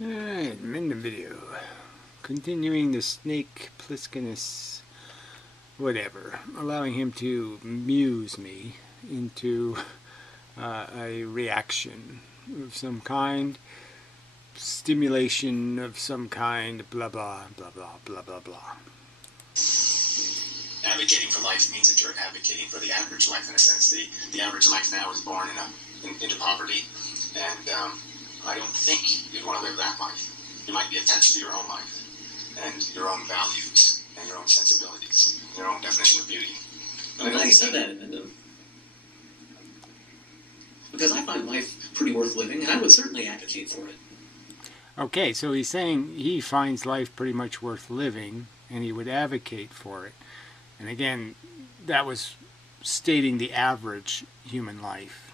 Alright, I'm in the video. Continuing the snake pliskiness, whatever. Allowing him to muse me into a reaction of some kind, stimulation of some kind, blah blah, blah blah, blah blah blah. Advocating for life means that you're advocating for the average life in a sense. The average life now is born into poverty, and I don't think you'd want to live that life. You might be attached to your own life and your own values and your own sensibilities, your own definition of beauty. But I'm glad you said that, Amanda. Because I find life pretty worth living, and I would certainly advocate for it. Okay, so he's saying he finds life pretty much worth living, and he would advocate for it. And again, that was stating the average human life.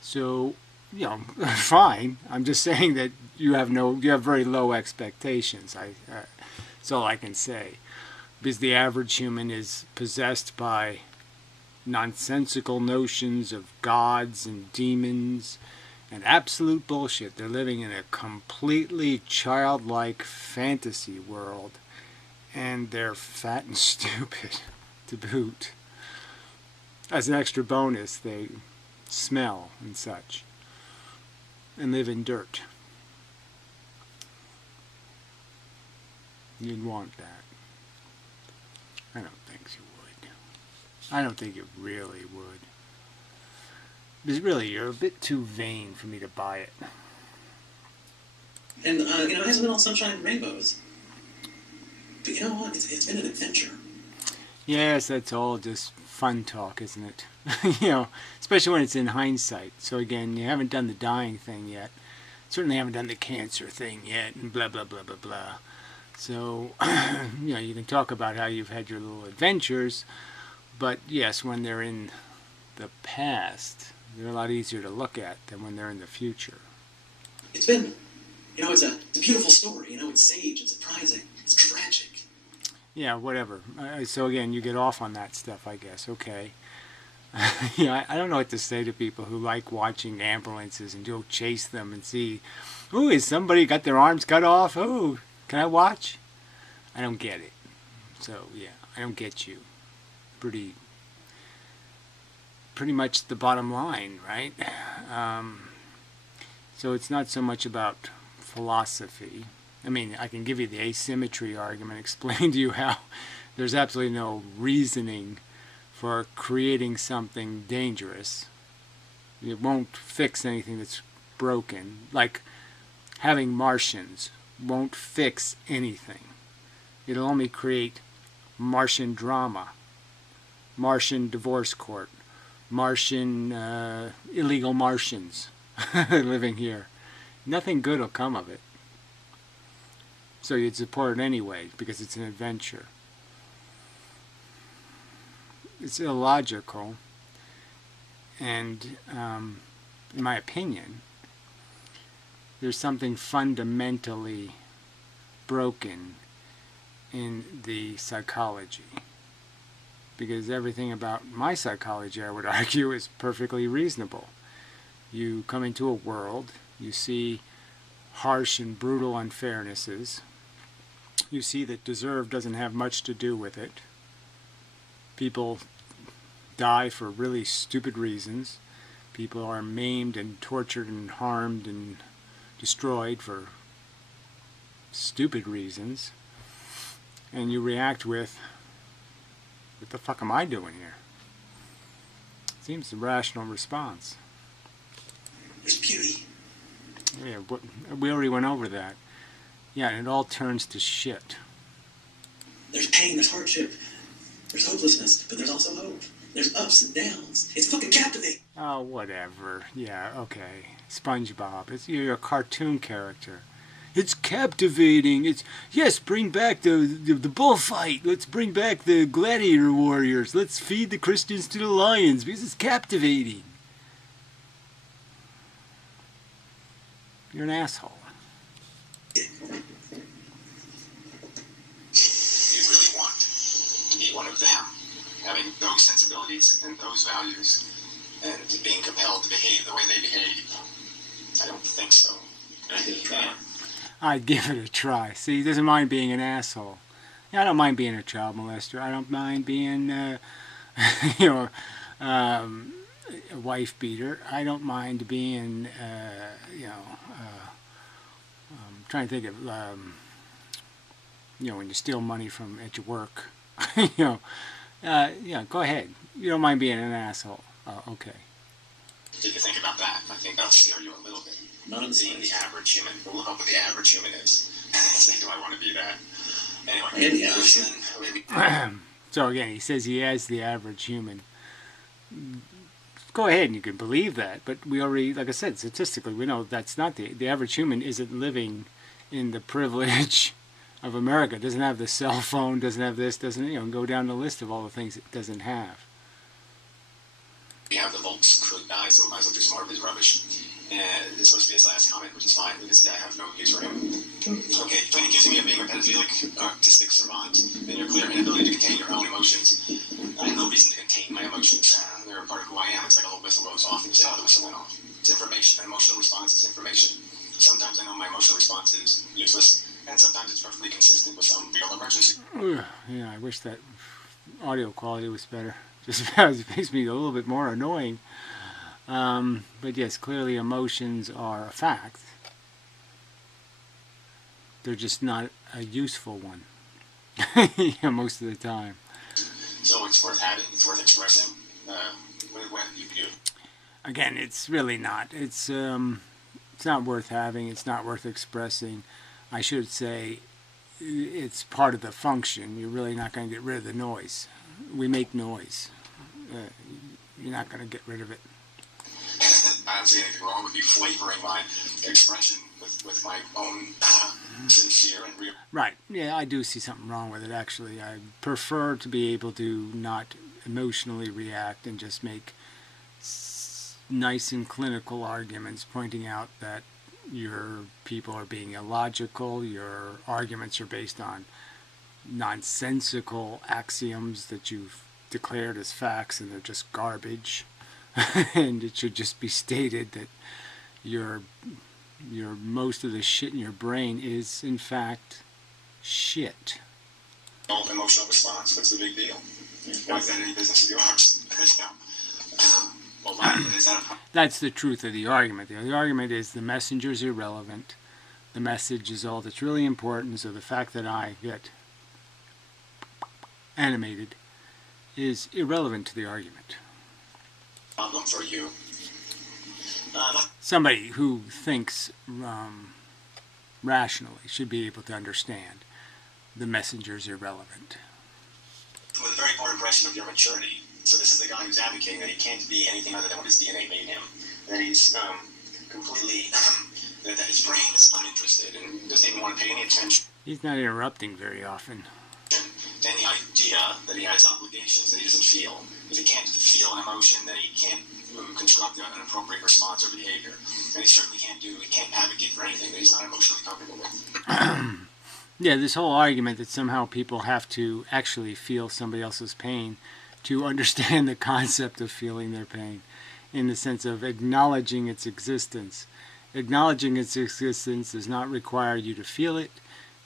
So, you know, fine. I'm just saying that you have very low expectations. That's all I can say. Because the average human is possessed by nonsensical notions of gods and demons and absolute bullshit. They're living in a completely childlike fantasy world, and they're fat and stupid to boot. As an extra bonus, they smell and such, and live in dirt. You'd want that. I don't think you would. I don't think you really would. Because really, you're a bit too vain for me to buy it. And, it hasn't been all sunshine and rainbows. But you know what? It's been an adventure. Yes, that's all just fun talk, isn't it? You know, especially when it's in hindsight. So again, you haven't done the dying thing yet. Certainly haven't done the cancer thing yet, and blah, blah, blah, blah, blah. So, you know, you can talk about how you've had your little adventures, but yes, when they're in the past, they're a lot easier to look at than when they're in the future. It's been, it's a beautiful story. It's sage, it's surprising, it's tragic. Yeah, whatever. So again, you get off on that stuff, I guess. Okay. I don't know what to say to people who like watching ambulances and go chase them and see, ooh, is somebody got their arms cut off? Ooh, can I watch? I don't get it. So, yeah, I don't get you. Pretty much the bottom line, right? So it's not so much about philosophy. I mean, I can give you the asymmetry argument, explain to you how there's absolutely no reasoning for creating something dangerous. It won't fix anything that's broken. Like having Martians won't fix anything. It'll only create Martian drama, Martian divorce court, Martian illegal Martians living here. Nothing good will come of it. So you'd support it anyway because it's an adventure. It's illogical, and in my opinion, there's something fundamentally broken in the psychology. Because everything about my psychology, I would argue, is perfectly reasonable. You come into a world, you see harsh and brutal unfairnesses, you see that deserve doesn't have much to do with it. People die for really stupid reasons. People are maimed and tortured and harmed and destroyed for stupid reasons. And you react with, what the fuck am I doing here? Seems a rational response. There's beauty. Yeah, we already went over that. Yeah, and it all turns to shit. There's pain, there's hardship, there's hopelessness, but there's also hope. There's ups and downs. It's fucking captivating. Oh, whatever. Yeah, okay. SpongeBob. You're a cartoon character. It's captivating. Yes, bring back the bullfight. Let's bring back the gladiator warriors. Let's feed the Christians to the lions because it's captivating. You're an asshole. You really want to be one of them, having those sensibilities and those values, and being compelled to behave the way they behave. I don't think so. give it a try. I'd give it a try. See, he doesn't mind being an asshole. Yeah, I don't mind being a child molester. I don't mind being, you know, a wife beater. I don't mind being, you know, I'm trying to think of, you know, when you steal money from at your work. You know, yeah, go ahead. You don't mind being an asshole. Okay. Did you think about that? I think that'll scare you a little bit. Not Seeing the average human. We'll look up what the average human is. Think, do I want to be that? Anyway. I am the average human. So again, he says he is the average human. Go ahead and you can believe that, but we already, like I said, statistically, we know that's not the average human isn't living in the privilege of America. Doesn't have the cell phone, doesn't have this, doesn't, you know, go down the list of all the things it doesn't have. We have the Volks could die, so we might as well do some more of his rubbish. And it's supposed to be his last comment, which is fine, because I have no use for him. Okay, you're trying to accuse me of being a pedophilic, artistic savant, and your clear inability to contain your own emotions. I have no reason to contain my emotions. They're a part of who I am. It's like a little whistle goes off, and you say, oh, the whistle went off. It's information. An emotional response is information. Sometimes I know my emotional response is useless, and sometimes it's perfectly consistent with some real emergency. Yeah, I wish that audio quality was better. Just because it makes me a little bit more annoying. But yes, clearly emotions are a fact. They're just not a useful one. Yeah, most of the time. So it's worth having, it's worth expressing. You Again, it's really not. It's not worth having. It's not worth expressing. I should say it's part of the function. You're really not going to get rid of the noise. We make noise. You're not going to get rid of it. I don't see anything wrong with me flavoring my expression with my own sincere and real. Right. Yeah, I do see something wrong with it, actually. I prefer to be able to not emotionally react and just make nice and clinical arguments pointing out that your people are being illogical, your arguments are based on nonsensical axioms that you've declared as facts and they're just garbage. And it should just be stated that your most of the shit in your brain is in fact shit. Emotional response. What's the big deal? Why is that any business of yours? Well, is that That's the truth of the argument. The argument is the messenger's irrelevant. The message is all that's really important. So the fact that I get animated is irrelevant to the argument. problem for you? Somebody who thinks rationally should be able to understand the messenger's irrelevant. With a very poor impression of your maturity. So this is the guy who's advocating that he can't be anything other than what his DNA made him. That he's completely, that his brain is uninterested and doesn't even want to pay any attention. He's not interrupting very often. To any idea that he has obligations that he doesn't feel. If he can't feel an emotion, then he can't construct an appropriate response or behavior. And he certainly he can't advocate for anything that he's not emotionally comfortable with. Yeah, this whole argument that somehow people have to actually feel somebody else's pain to understand the concept of feeling their pain, in the sense of acknowledging its existence. Acknowledging its existence does not require you to feel it,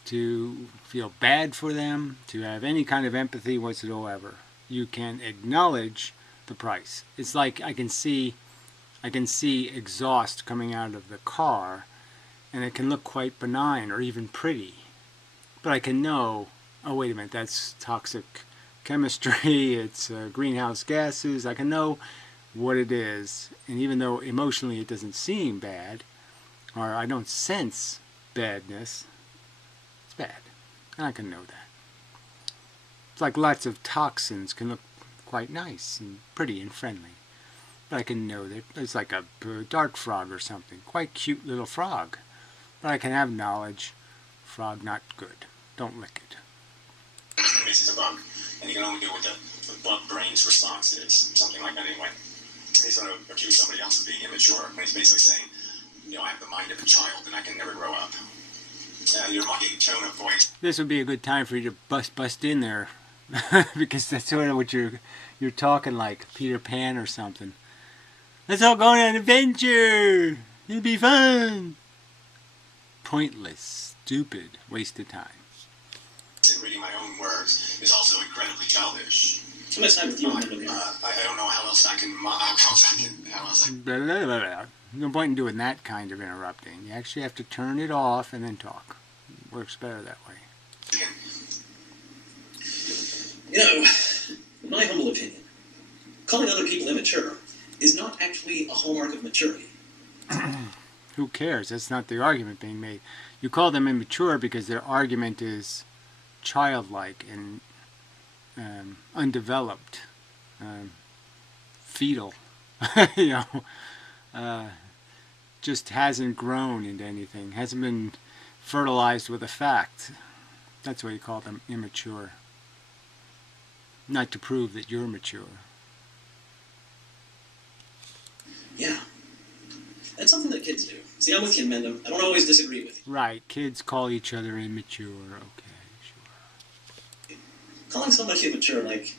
to feel bad for them, to have any kind of empathy whatsoever. You can acknowledge the price. It's like I can see exhaust coming out of the car, and it can look quite benign or even pretty. But I can know, oh wait a minute, that's toxic chemistry, it's greenhouse gases. I can know what it is, and even though emotionally it doesn't seem bad, or I don't sense badness, it's bad, and I can know that. It's like lots of toxins can look quite nice and pretty and friendly, but I can know that it's like a dart frog or something, quite cute little frog, but I can have knowledge, frog not good, don't lick it. This is a bug, and you can only do what the bug brain's response is, something like that anyway. He's going to accuse somebody else of being immature, when he's basically saying, I have the mind of a child and I can never grow up. Your mocking tone of voice. This would be a good time for you to bust in there, because that's sort of what you're talking like, Peter Pan or something. Let's all go on an adventure! It'll be fun! pointless, stupid waste of time. And reading my own words is also incredibly childish. I'm gonna side with you on that. I don't know how else I can. How else I can. Blah, blah, blah, blah. No point in doing that kind of interrupting. You actually have to turn it off and then talk. It works better that way. You know, in my humble opinion, calling other people immature is not actually a hallmark of maturity. Who cares? That's not the argument being made. You call them immature because their argument is childlike and undeveloped, fetal, you know, just hasn't grown into anything, hasn't been fertilized with a fact. That's why you call them immature. Not to prove that you're mature. Yeah. That's something that kids do. See, I'm with you, Mendham. I don't always disagree with you. Right, kids call each other immature, okay, sure. Calling somebody immature, like,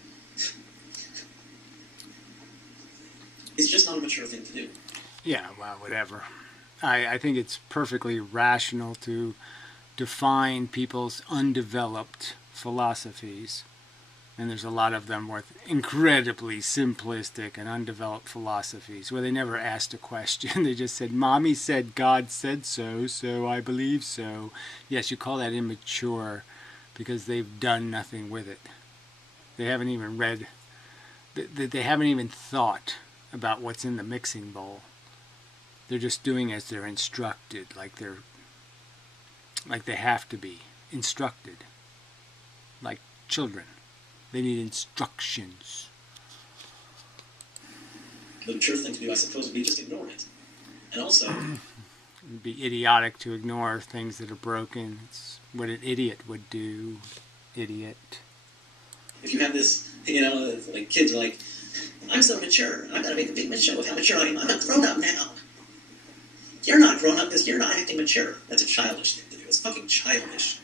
is just not a mature thing to do. Yeah, well, whatever. I think it's perfectly rational to define people's undeveloped philosophies. And there's a lot of them with incredibly simplistic and undeveloped philosophies where they never asked a question. They just said, Mommy said God said so, so I believe so. Yes, you call that immature because they've done nothing with it. They haven't even read, they haven't even thought about what's in the mixing bowl. They're just doing as they're instructed, like they have to be instructed, like children. They need instructions. The mature thing to do, I suppose, would be just ignore it. And also, it'd be idiotic to ignore things that are broken. It's what an idiot would do. Idiot. if you have this, you know, like kids are like, I'm so mature. I've got to make a big show of how mature I am. I'm a grown up now. You're not grown up because you're not acting mature. That's a childish thing to do. It's fucking childish.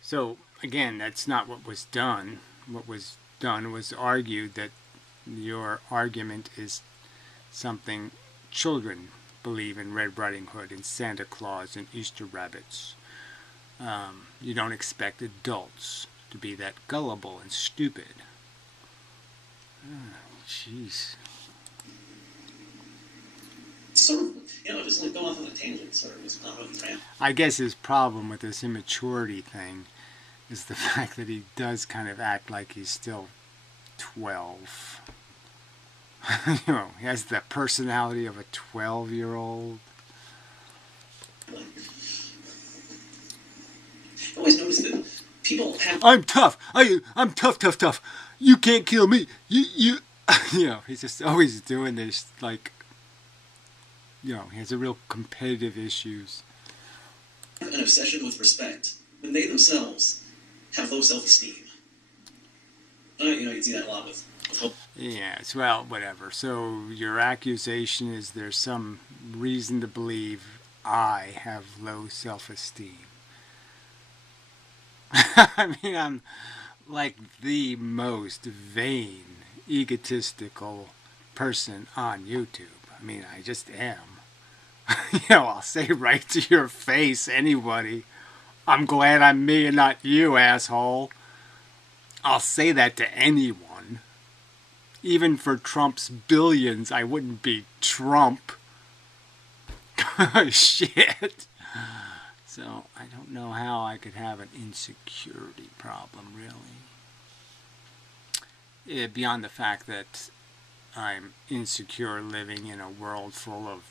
So, again, that's not what was done. What was done was argued that your argument is something children believe in Red Riding Hood and Santa Claus and Easter rabbits. You don't expect adults to be that gullible and stupid. Jeez. Sort of, you know, just like go off on a tangent, sort of. It's not really grand. I guess his problem with this immaturity thing is the fact that he does kind of act like he's still 12. You know, he has the personality of a 12-year-old. I always notice that people have... I'm tough. I'm tough. You can't kill me. You know, he's just always doing this, like, you know, he has a real competitive issues. an obsession with respect when they themselves have low self-esteem. You know, you see that a lot with hope. Yes, well, whatever. So your accusation is there's some reason to believe I have low self-esteem. I mean, I'm like the most vain, egotistical person on YouTube. I mean, I just am. You know, I'll say right to your face, anybody, I'm glad I'm me and not you, asshole. I'll say that to anyone. Even for Trump's billions, I wouldn't be Trump. Shit. So, I don't know how I could have an insecurity problem, really. Beyond the fact that I'm insecure living in a world full of,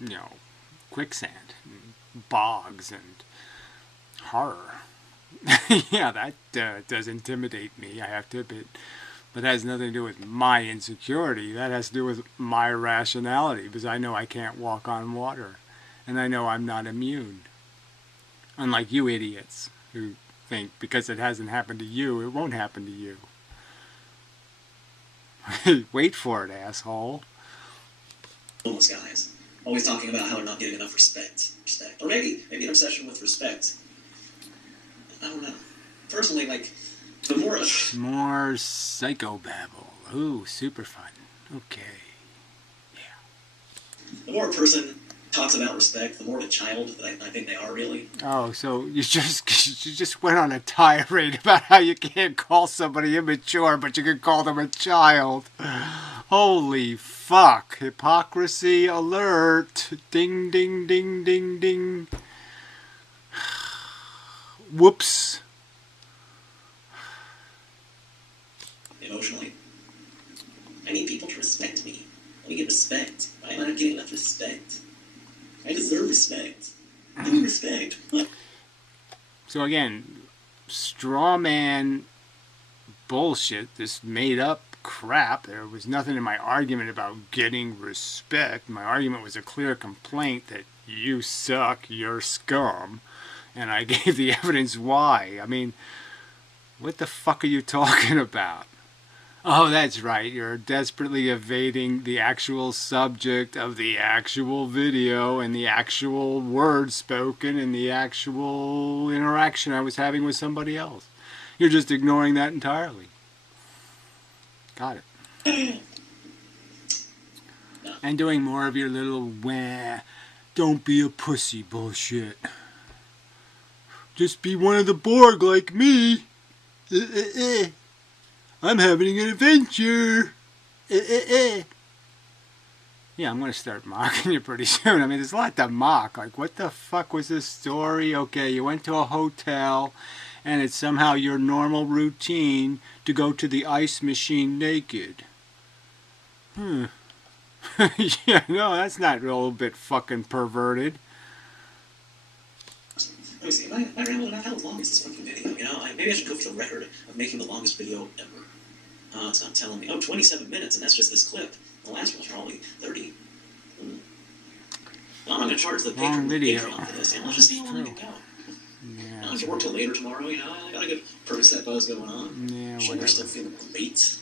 you know, quicksand, and bogs, and horror. Yeah, that does intimidate me, I have to admit. But that has nothing to do with my insecurity. That has to do with my rationality, because I know I can't walk on water. And I know I'm not immune. Unlike you idiots who think because it hasn't happened to you, it won't happen to you. Wait for it, asshole. Homeless guys always talking about how they're not getting enough respect. Or maybe an obsession with respect. I don't know. Personally, like, the more... More psychobabble. Ooh, super fun. Okay. Yeah. The more a person talks about respect, the more of a child that I think they are, really. Oh, so you just went on a tirade about how you can't call somebody immature, but you can call them a child. Holy fuck. Hypocrisy alert. Ding, ding, ding, ding, ding. Whoops. Emotionally. I need people to respect me. I need to get respect. Why am I not getting enough respect? I deserve respect. I need respect. What? So again, straw man bullshit, this made up crap. There was nothing in my argument about getting respect. My argument was a clear complaint that you suck, you're scum, and I gave the evidence why. I mean, what the fuck are you talking about? Oh, that's right. You're desperately evading the actual subject of the actual video and the actual words spoken and the actual interaction I was having with somebody else. You're just ignoring that entirely. Got it. And doing more of your little wah, don't be a pussy bullshit. Just be one of the Borg like me. I'm having an adventure. Yeah, I'm going to start mocking you pretty soon. I mean, there's a lot to mock. Like, what the fuck was this story? Okay, you went to a hotel, and it's somehow your normal routine to go to the ice machine naked. Yeah, no, that's not a little bit fucking perverted. Let me see. I rambled enough. How long is this fucking video? You know, maybe I should go for the record of making the longest video ever. It's not telling me. Oh, 27 minutes, and that's just this clip. The last one's probably 30. Well, I'm not going to charge the Patreon for this. Yeah, let's just see how long it can go. Yeah, I don't have to work till later tomorrow, you know. I got a good Percocet buzz going on. Yeah, Sugar's still feeling great.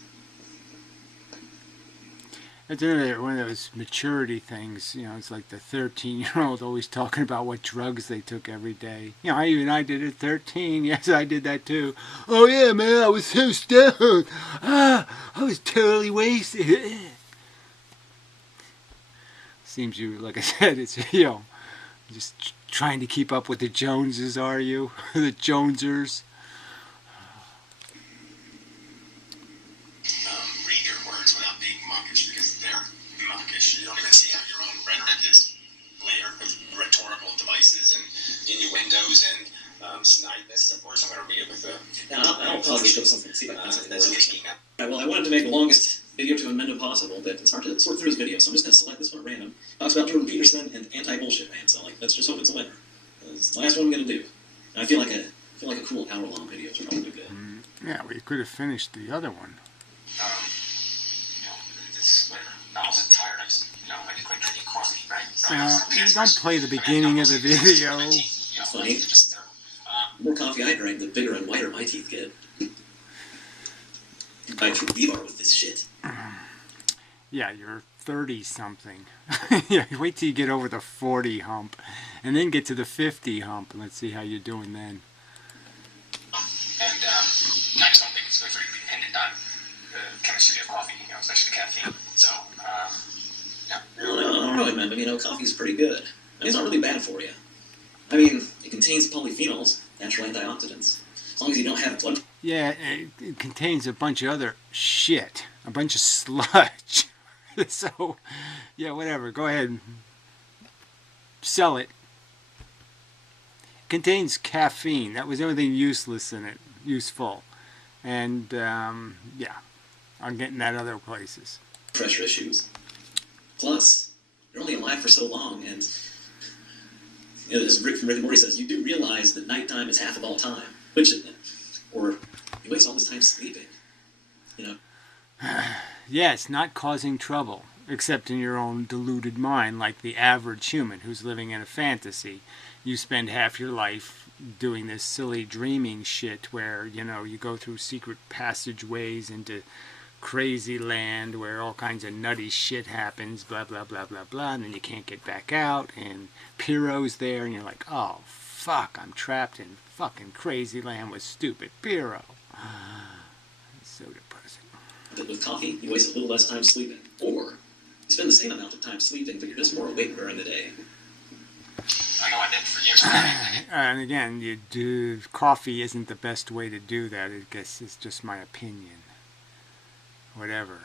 It's one of those maturity things, you know, it's like the 13-year-old always talking about what drugs they took every day. You know, I did it at 13. Yes, I did that too. Oh yeah, man, I was so stoned. I was totally wasted. Seems you, like I said, it's, you know, just trying to keep up with the Joneses, are you? The Jonesers. Read your words without being mawkish, because they're mawkish. You don't even see how your own rhetoric is layered with rhetorical devices and innuendos and snideness. Of course, I'm going to read it with a... Now, I'll pause this, show something, see if I can find something that's more interesting. speaking. Right, well, I wanted to make the longest video to amend possible, but it's hard to sort through his video, so I'm just going to select this one at random. Talks about Jordan Peterson and anti-bullshit man, so like, let's just hope it's a winner. It's the last one I'm going to do. And I feel like a cool hour-long video is probably good. Yeah, we could have finished the other one. You know, it's whatever. I wasn't tired. I just, you know, I did quit drinking coffee, right? So Don't play the beginning of the video. It's funny. The more coffee I drink, the bigger and whiter my teeth get. I could leave with this shit. Yeah, you're 30-something. Yeah, wait till you get over the 40 hump, and then get to the 50 hump, and let's see how you're doing then. And I just don't think it's good for you to be dependent on the chemistry of coffee, you know, especially caffeine. So, yeah. I don't know, man, but you know, coffee's pretty good. I mean, it's not really bad for you. I mean, it contains polyphenols, natural antioxidants. As long as you don't have blood. Yeah, it contains a bunch of other shit, a bunch of sludge. So, yeah, whatever. Go ahead, sell it. It contains caffeine. That was the only thing useless in it, useful, and yeah, I'm getting that other places. Pressure issues. Plus, you're only alive for so long, and you know, as Rick from Rick and Morty says, you do realize that nighttime is half of all time, which isn't it? Or he wastes all this time sleeping, you know. Yes, not causing trouble, except in your own deluded mind, like the average human who's living in a fantasy. You spend half your life doing this silly dreaming shit where, you know, you go through secret passageways into crazy land where all kinds of nutty shit happens, blah, blah, blah, blah, blah, and then you can't get back out, and Piro's there, and you're like, oh, fuck, I'm trapped in fucking crazy land with stupid Piro. It's so depressing. But with coffee, you waste a little less time sleeping. Or, you spend the same amount of time sleeping, but you're just more awake during the day. I know I've been for years. And again, coffee isn't the best way to do that. I guess it's just my opinion. Whatever.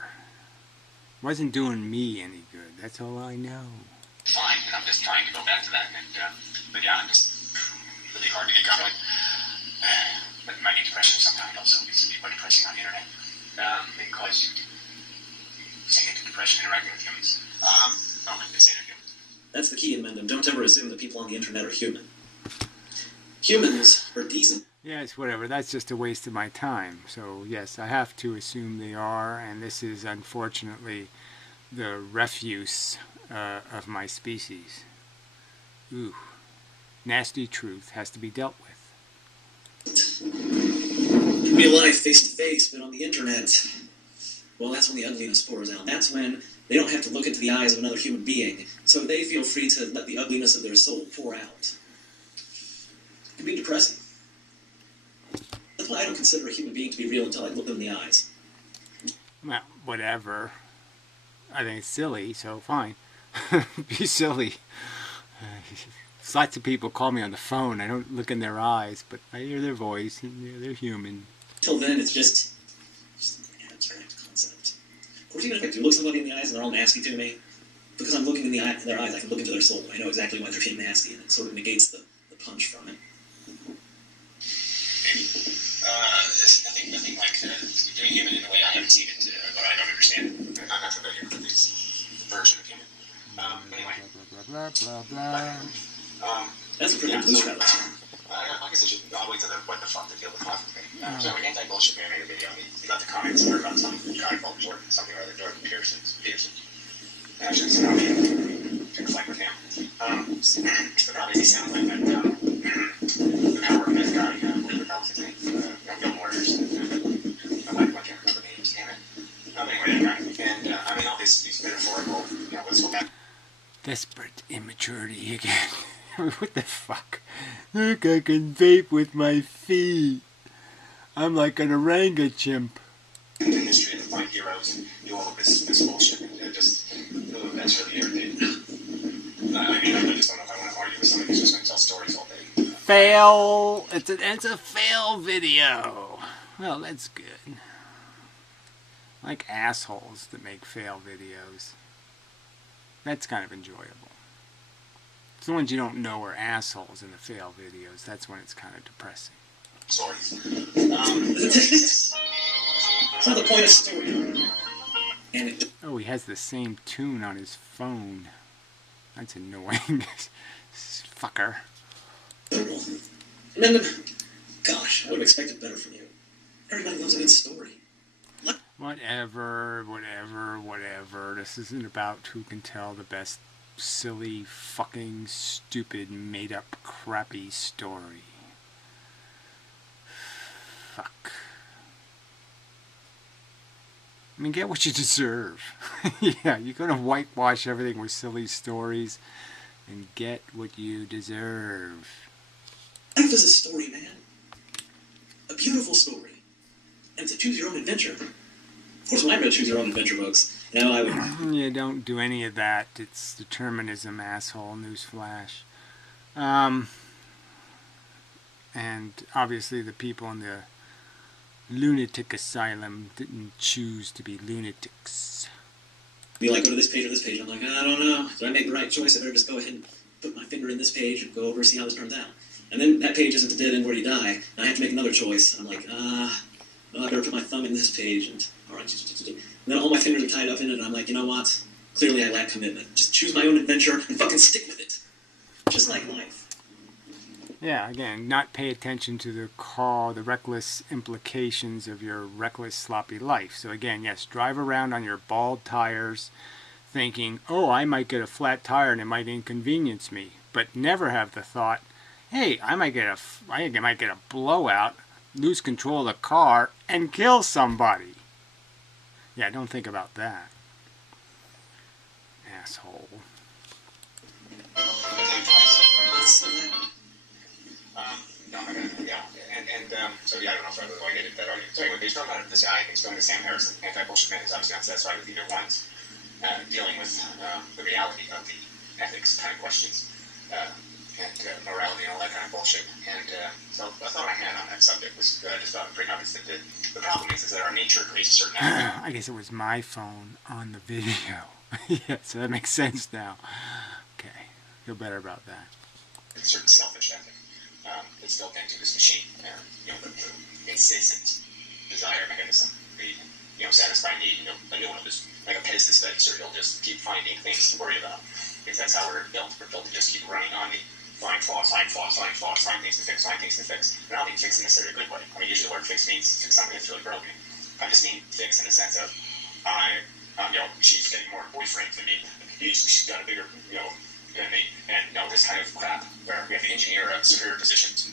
Wasn't doing me any good. That's all I know. Fine, and I'm just trying to go back to that. And but yeah, I'm just really hard to get going. But it might be depression of some kind also. Because people are depressing on the internet. May cause you to sink into depression interacting with humans. It's interview. That's the key in Mendham. Don't ever assume that people on the internet are human. Humans are decent. Yes, whatever. That's just a waste of my time. So, yes, I have to assume they are, and this is unfortunately the refuse of my species. Ooh. Nasty truth has to be dealt with. In real life, face to face, but on the internet, well, that's when the ugliness pours out. That's when they don't have to look into the eyes of another human being, so they feel free to let the ugliness of their soul pour out. It can be depressing. That's why I don't consider a human being to be real until I look them in the eyes. Well, whatever. I think it's silly, so fine. Be silly. Lots of people call me on the phone. I don't look in their eyes, but I hear their voice, and they're human. Till then, it's just an abstract concept. Of course, even if I do look somebody in the eyes and they're all nasty to me, because I'm looking in their eyes, I can look into their soul. I know exactly why they're being nasty, and it sort of negates the punch from it. There's nothing like doing human in a way I haven't seen it, but I don't understand it. I'm not familiar with this version of human. Anyway. Blah, blah, blah, blah. That's a pretty good blue straddle. I guess I'll wait till what the fuck to deal with coffee thing. So anti-bullshit man made a video. He got the comments were about some guy called something or other, Jordan Peterson. I shouldn't say things like with him. But obviously sounds like that the power of that guy, whatever the hell's his name, Gilmore or something. I like what you're remember names, damn it. Anyway, that guy. And I mean all these metaphorical, let's go back. Desperate immaturity again. What the fuck? Look, I can vape with my feet. I'm like an orangutan chimp. The history of the fight heroes, do all of this bullshit, and that's really irritating. I mean, I just don't know if I want to argue with somebody who's just going to tell stories all day. Fail! It's a fail video. Well, that's good. I like assholes that make fail videos. That's kind of enjoyable. It's the ones you don't know are assholes in the fail videos. That's when it's kind of depressing. Stories. It's not the point of story. Oh, he has the same tune on his phone. That's annoying. Fucker. And then, gosh, I would have expected better from you. Everybody loves a good story. Whatever. This isn't about who can tell the best silly, fucking, stupid, made-up, crappy story. Fuck. I mean, get what you deserve. Yeah, you're gonna whitewash everything with silly stories and get what you deserve. Life is a story, man. A beautiful story. And it's a choose-your-own adventure. Of course, when I read choose-your-own adventure books, I would... Yeah, don't do any of that. It's determinism, asshole. Newsflash. And obviously the people in the lunatic asylum didn't choose to be lunatics. Be like, go to this page or this page. I'm like, I don't know. Did I make the right choice? I better just go ahead and put my finger in this page and go over and see how this turns out. And then that page isn't the dead end where you die. And I have to make another choice. I'm like, I better put my thumb in this page. And all right. And then all my fingers are tied up in it. And I'm like, you know what? Clearly I lack commitment. Just choose my own adventure and fucking stick with it. Just like life. Yeah, again, not pay attention to the reckless implications of your reckless, sloppy life. So again, yes, drive around on your bald tires thinking, oh, I might get a flat tire and it might inconvenience me. But never have the thought, hey, I might get a blowout, lose control of the car, and kill somebody. Yeah, don't think about that. Asshole. So yeah, I don't know if I'm going to get into that argument. So anyway, based on this guy, he's going to Sam Harrison, anti-bullshit man, is obviously unsatisfied with either one's dealing with the reality of the ethics kind of questions. morality and all that kind of bullshit. And so the thought I had on that subject was I just thought pretty obvious that the problem is that our nature creates a certain I guess it was my phone on the video. Yeah, so that makes sense now. Okay, feel better about that. certain selfish ethic that's built into this machine. The incessant desire mechanism, the satisfying need. A new one of this, like a pet dispenser, you'll just keep finding things to worry about. Because that's how we're built. We're built to just keep running on the find flaws, find things to fix, find things to fix. And I don't mean fix in necessarily a good way. I mean, usually the word fix means fix something that's really broken. I just mean fix in the sense of she's getting more boyfriend than me. She's got a bigger, than me. And this kind of crap where we have to engineer superior positions.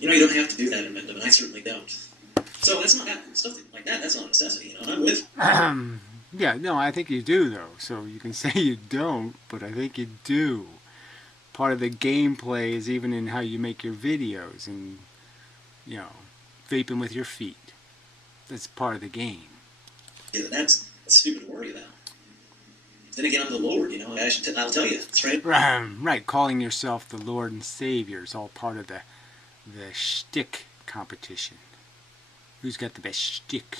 You don't have to do that in Mendham, and I certainly don't. So that's not stuff like that. That's not a necessity. I'm with. Yeah, no, I think you do though. So you can say you don't, but I think you do. Part of the gameplay is even in how you make your videos and vaping with your feet. That's part of the game. Yeah, that's stupid to worry about. Then again, I'm the Lord, I'll tell you, that's right. Right, calling yourself the Lord and Savior is all part of the shtick competition. Who's got the best shtick?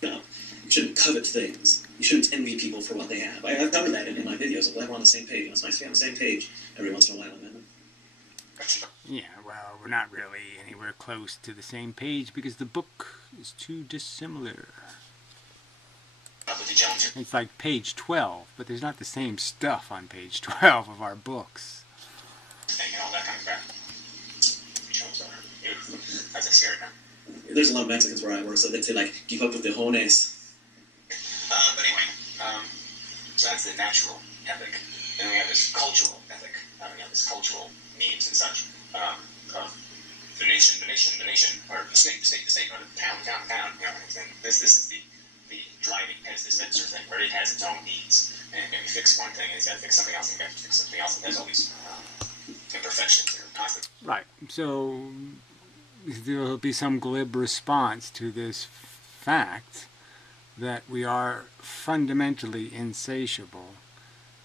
You shouldn't covet things. You shouldn't envy people for what they have. I've covered that in my videos. I'm glad we're on the same page. It's nice to be on the same page every once in a while, man. Yeah, well, we're not really anywhere close to the same page because the book is too dissimilar. It's like page 12, but there's not the same stuff on page 12 of our books. There's a lot of Mexicans where I work, so they say, keep up with the jones. But anyway, so that's the natural ethic. And we have this cultural ethic. This cultural needs and such of the nation, or the state, or the town. And this is the driving pest dispenser thing, where it has its own needs. And you fix one thing, and it's got to fix something else, and you have to fix something else, and there's all these imperfections that are constant. Right. So there'll be some glib response to this fact that we are fundamentally insatiable,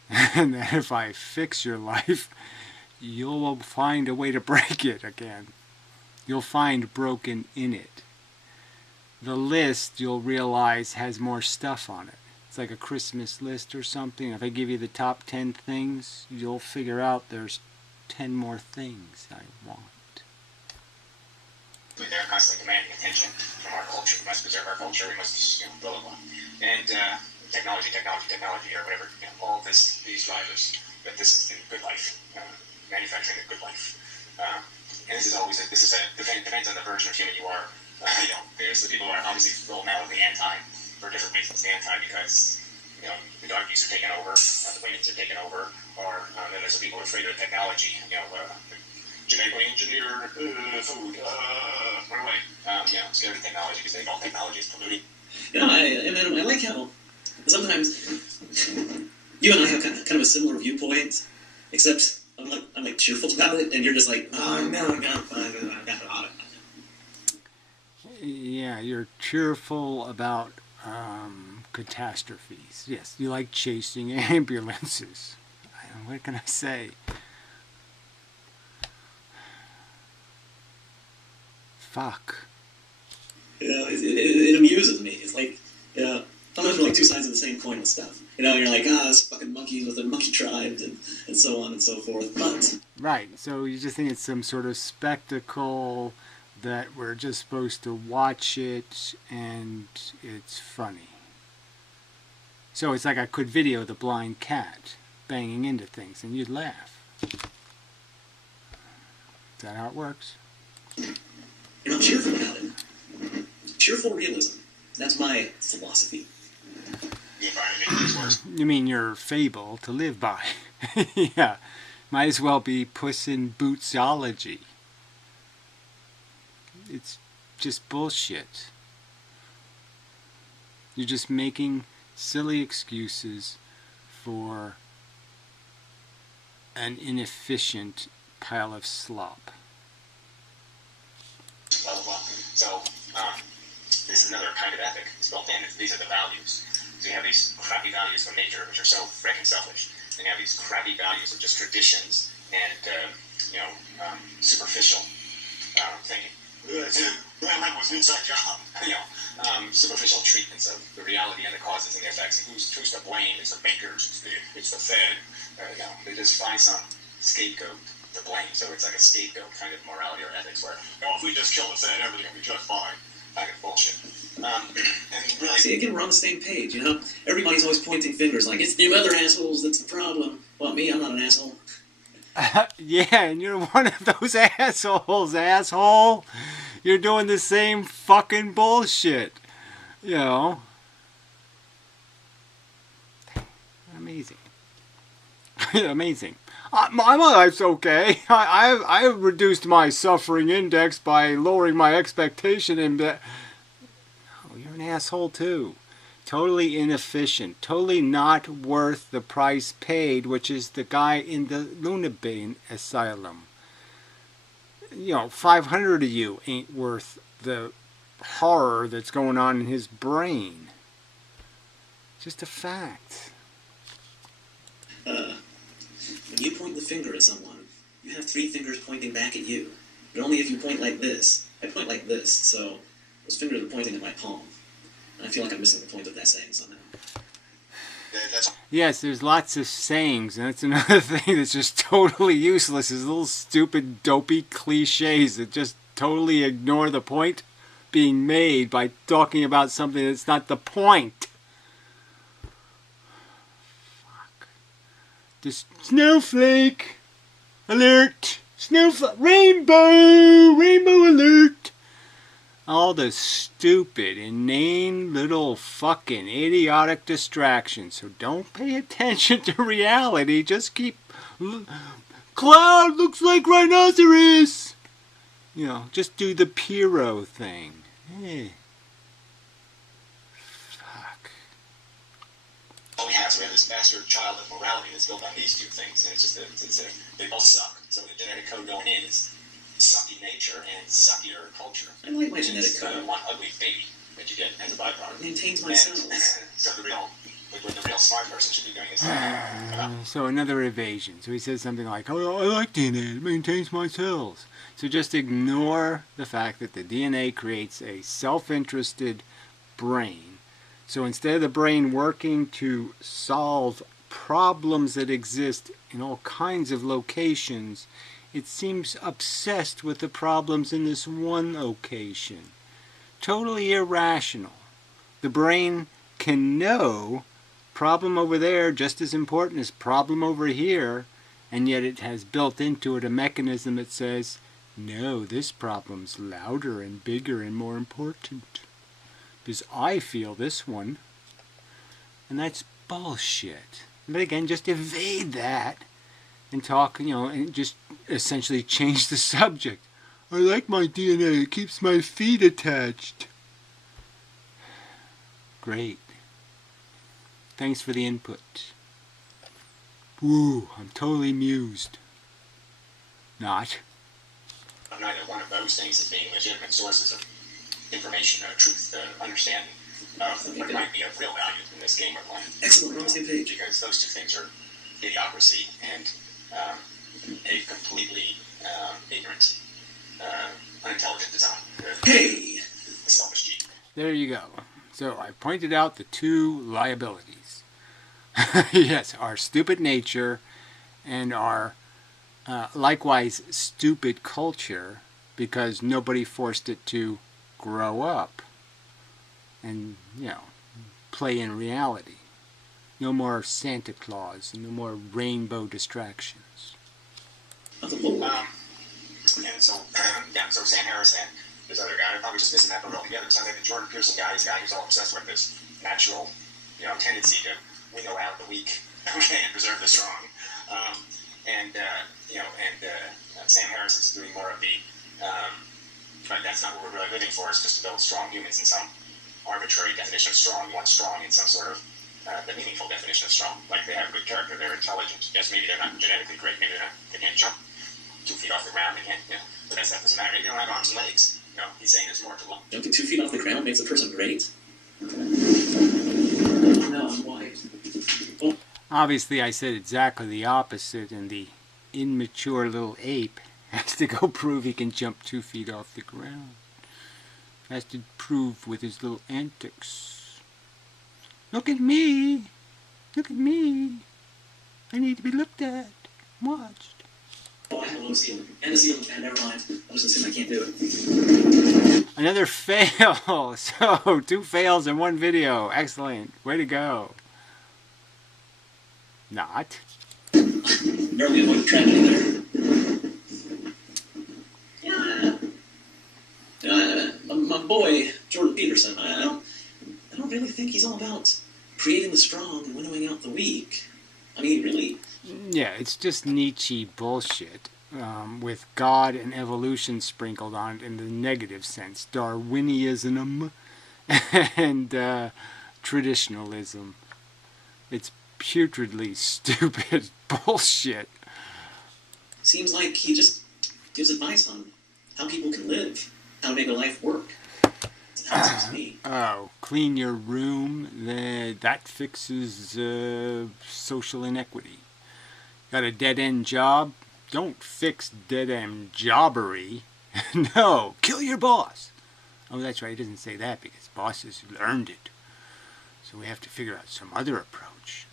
and that if I fix your life, you'll find a way to break it again. You'll find broken in it. The list, you'll realize, has more stuff on it. It's like a Christmas list or something. If I give you the top 10 things, you'll figure out there's 10 more things I want. They're constantly demanding attention from our culture. We must preserve our culture. We must, blah, blah, blah. And technology, or whatever. All these drivers. That this is the good life. Manufacturing the good life. And this is depends on the version of human you are. There's the people who are obviously rolling out of the anti for different reasons. The anti because the darkies are taking over, the women's are taking over, or then there's the people who are afraid of technology. Genetically engineered food, run away. Scared of technology because they think all technology is polluting. I like how sometimes you and I have kind of a similar viewpoint, except I'm like cheerful about it, and you're just like, oh no, I got it. Yeah, you're cheerful about catastrophes. Yes, you like chasing ambulances. What can I say? Fuck. It amuses me. It's like, sometimes we're like two sides of the same coin with stuff. You're like, this fucking monkeys with the monkey tribes and so on and so forth. But right, so you just think it's some sort of spectacle that we're just supposed to watch it and it's funny. So it's like I could video the blind cat banging into things and you'd laugh. Is that how it works? I'm cheerful about it. Cheerful realism. That's my philosophy. You mean your fable to live by? Yeah, might as well be Puss in Bootsology. It's just bullshit. You're just making silly excuses for an inefficient pile of slop. Blah, blah, blah. So, this is another kind of ethic. It's built in. These are the values. So you have these crappy values from nature, which are so freaking selfish. and you have these crappy values of just traditions and superficial thinking. That was an inside job. Superficial treatments of the reality and the causes and the effects. Who's to blame? It's the bankers. It's the Fed. They just find some scapegoat to blame. So it's like a scapegoat kind of morality or ethics where, if we just kill the Fed, everything will be just fine. Kind of bullshit. And really, see, again, we're on the same page. Everybody's always pointing fingers, like it's them other assholes that's the problem. Well, me, I'm not an asshole. Yeah, and you're one of those assholes, asshole. You're doing the same fucking bullshit. Amazing. Amazing. My life's okay. I reduced my suffering index by lowering my expectation, and you're an asshole too. Totally inefficient. Totally not worth the price paid, which is the guy in the Lunabane asylum. 500 of you ain't worth the horror that's going on in his brain. Just a fact. When you point the finger at someone, you have 3 fingers pointing back at you. But only if you point like this. I point like this, so those fingers are pointing at my palm. And I feel like I'm missing the point of that saying somehow. Yes, there's lots of sayings, and that's another thing that's just totally useless, is little stupid, dopey cliches that just totally ignore the point being made by talking about something that's not the point. Fuck. Just snowflake alert! Snowflake! Rainbow alert! All the stupid, inane little fucking idiotic distractions. So don't pay attention to reality. Just keep... Cloud looks like rhinoceros! Just do the Piro thing. Hey. Fuck. All we have is this master child of morality that's built on these 2 things. And it's just they both suck. So the genetic code going in is sucky nature and suckier culture. I like my genetic code. One ugly baby that you get as a byproduct. It maintains my cells. So what the real smart person should be doing is... So another evasion. So he says something like, "Oh, I like DNA. It maintains my cells." So just ignore the fact that the DNA creates a self-interested brain. So instead of the brain working to solve problems that exist in all kinds of locations, it seems obsessed with the problems in this one location. Totally irrational. The brain can know problem over there just as important as problem over here, and yet it has built into it a mechanism that says, no, this problem's louder and bigger and more important, because I feel this one. And that's bullshit. But again, just evade that and talk, and just essentially change the subject. I like my DNA. It keeps my feet attached. Great. Thanks for the input. Woo, I'm totally amused. Not. Neither one of those things as being legitimate sources of information, truth, understanding of what might be of real value in this game we're playing. Excellent, we're on the same page. Because those 2 things are idiocracy and a completely ignorant, unintelligent design. Hey! The selfish gene. There you go. So I pointed out the 2 liabilities. Yes, our stupid nature and our likewise stupid culture, because nobody forced it to grow up and, play in reality. No more Santa Claus, no more rainbow distractions. And so Sam Harris and this other guy are probably just missing that boat altogether. It sounds like the Jordan Peterson guy is a guy who's all obsessed with this natural, tendency to winnow out the weak, and preserve the strong. Sam Harris is doing more of the, but that's not what we're really living for. It's just to build strong humans in some arbitrary definition of strong. You want strong in some sort of the meaningful definition of strong. Like they have good character, they're intelligent. Yes, maybe they're not genetically great. Maybe they can't jump 2 feet off the ground. They can't, but that doesn't matter. Maybe they don't have arms and legs. He's saying there's more to life. Jumping 2 feet off the ground makes a person great. No, I'm white. Oh. Obviously, I said exactly the opposite, and the immature little ape has to go prove he can jump 2 feet off the ground. Has to prove with his little antics. Look at me! Look at me! I need to be looked at, watched. Oh, I have a low ceiling. And a ceiling fan, never mind. I'll just assume I can't do it. Another fail! So, 2 fails in 1 video. Excellent. Way to go. Not. Barely avoid tragedy there. Yeah, my boy, Jordan Peterson, I don't really think he's all about creating the strong and winnowing out the weak. I mean, really. Yeah, it's just Nietzsche bullshit, with God and evolution sprinkled on it in the negative sense. Darwinism and traditionalism. It's putridly stupid bullshit. Seems like he just gives advice on how people can live, how to make a life work. That's how it seems to me. Oh, clean your room, that fixes social inequity. Got a dead-end job? Don't fix dead-end jobbery. No, kill your boss. Oh, that's right, he doesn't say that because bosses learned it. So we have to figure out some other approach.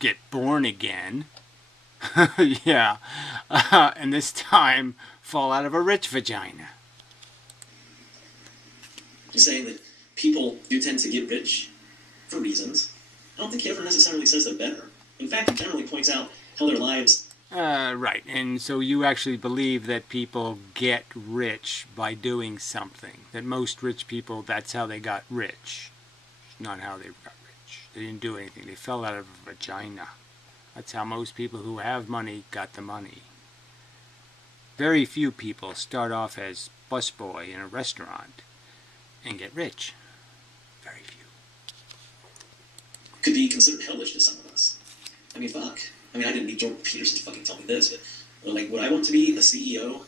Get born again. Yeah. And this time, fall out of a rich vagina. You're saying that people do tend to get rich for reasons. I don't think he ever necessarily says they're better. In fact, he generally points out how their lives... Right. And so you actually believe that people get rich by doing something. That most rich people, that's how they got rich. Not how they got rich. They didn't do anything. They fell out of a vagina. That's how most people who have money got the money. Very few people start off as busboy in a restaurant and get rich. Very few. could be considered hellish to some of us. I mean, fuck. I mean, I didn't need Jordan Peterson to fucking tell me this, but like, would I want to be a CEO?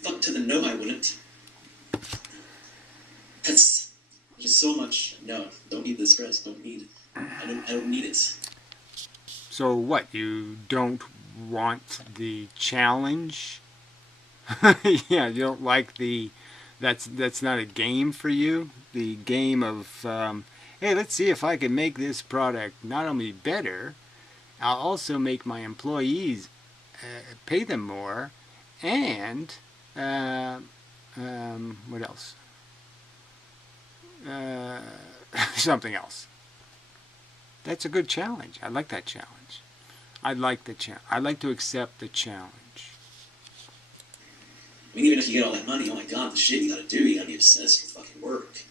Fuck to the no, I wouldn't. That's just so much. No, don't need the stress. I don't need it. So what? You don't want the challenge? Yeah, you don't like the. That's not a game for you. The game of hey, let's see if I can make this product not only better, I'll also make my employees pay them more, and what else? Something else. That's a good challenge. I like that challenge. I'd like to accept the challenge. I mean, even if you get all that money, oh my god, the shit you gotta do, you gotta be obsessed with fucking work.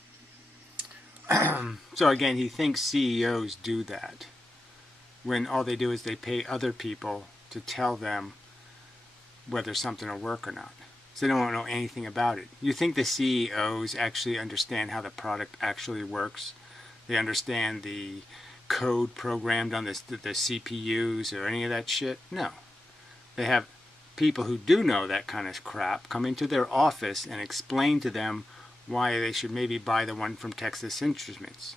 So again, he thinks CEOs do that, when all they do is they pay other people to tell them whether something will work or not. So they don't know anything about it. You think the CEOs actually understand how the product actually works? They understand the code programmed on the CPUs or any of that shit? No. They have people who do know that kind of crap come into their office and explain to them why they should maybe buy the one from Texas Instruments.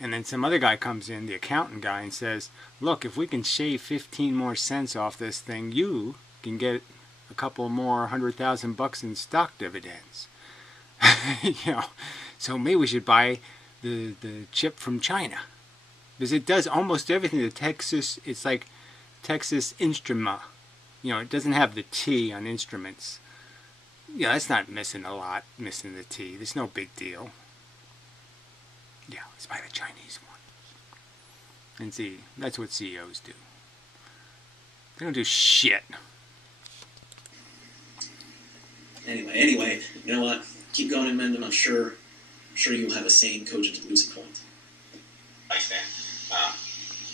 And then some other guy comes in, the accountant guy, and says, look, if we can shave 15 more cents off this thing, you can get a couple more $100,000 in stock dividends. You know, so maybe we should buy the chip from China, because it does almost everything. It's like Texas Instrument. You know, it doesn't have the T on instruments. Yeah, that's not missing a lot, missing the T. There's no big deal. Yeah, let's buy the Chinese one. And see, that's what CEOs do. They don't do shit. Anyway, you know what? Keep going, Mendon. I'm sure you'll have a sane, cogent, lucid point. Life then,